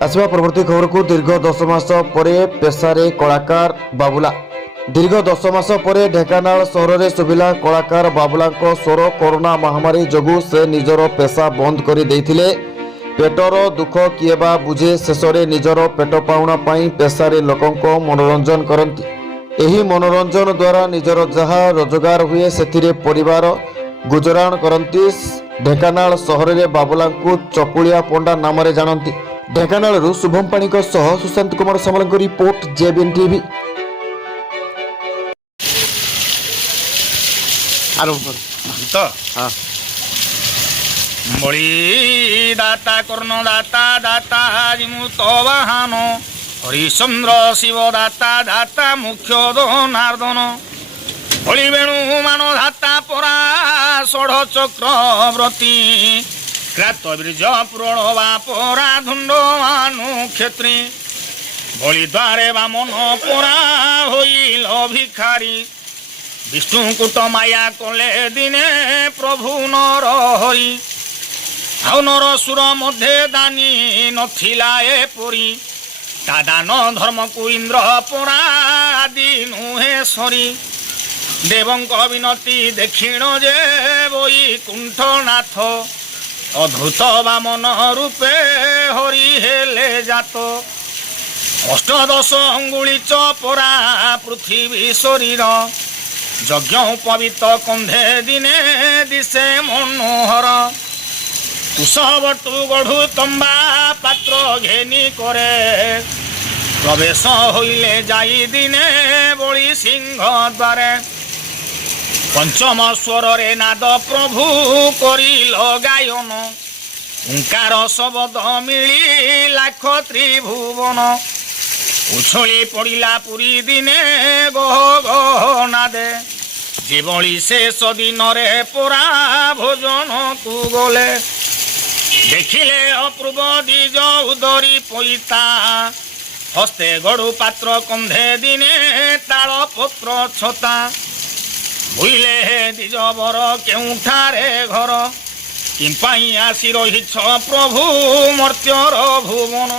आसवा परवर्ती खबर को दीर्घ 10 मास पर पेशारे कलाकार बाबुला। दीर्घ 10 मास पर ढेंकानाल सहर में शुभिला कलाकार बाबुला स्वर। कोरोना महामारी जगू से निजर पेशा बंद कर देइथिले। पेटर दुख किए बा बुझे शेष में निजर पेट पाउना पाई पेशारे लोकों मनोरंजन करती। एही मनोरंजन द्वारा निजर जहा रोजगार हुए से परिवार गुजराण करती। ढेंकानाल सहर में बाबुला चकुलिया पंडा नाम जानती। ढेंकानाल शुभम पाणी सुशांत कुमार सामल रिपोर्ट जेबीएन टीवी। बड़ी दाता कर्ण दाता दाता जिमुत वाहन हरिश्चंद्र शिव दाता दाता मुख्य नारदन बड़ी वेणु मान धाता परा षढ़ चक्रवर्ती क्रातबीर्ज पुरण बापरा धुंड मानु क्षेत्री बलि द्वारे बामन परा होइल भिखारी विष्णुकूट माया कले दिने प्रभु नर हरि आउ नरसुर मध्य दानी नथिला एपरी ता दान धर्म को इंद्र परा आदि नुहे सरी देवंक विनती दक्षिण जे वैकुंठनाथ अद्भुत बामन रूपे हरि हेले जात अष्टदश अंगुली चपरा पृथ्वी शरीर यज्ञ पवित कंधे दिने दिशे मनोहर कुशवटु गढ़ु तंबा पात्र घेनी करे प्रवेश होइले जाई दिने बड़ी सिंह द्वारे पंचम स्वर रे नाद प्रभु करिल गायन ओंकार शब्द मिली लाख त्रिभुवन उछली पड़िला पुरी दिने गह गह नादे जेभली शेष दिन रे परा भोजन तू गले देखिले अपूर्व द्विज उदरी पैता हस्ते गड़ु पात्र कंधे दिने ताल पत्र छता भूले हे द्विज बर केउठारे घर किंपाई आसी रहिछ प्रभु मर्त्यर भुवन।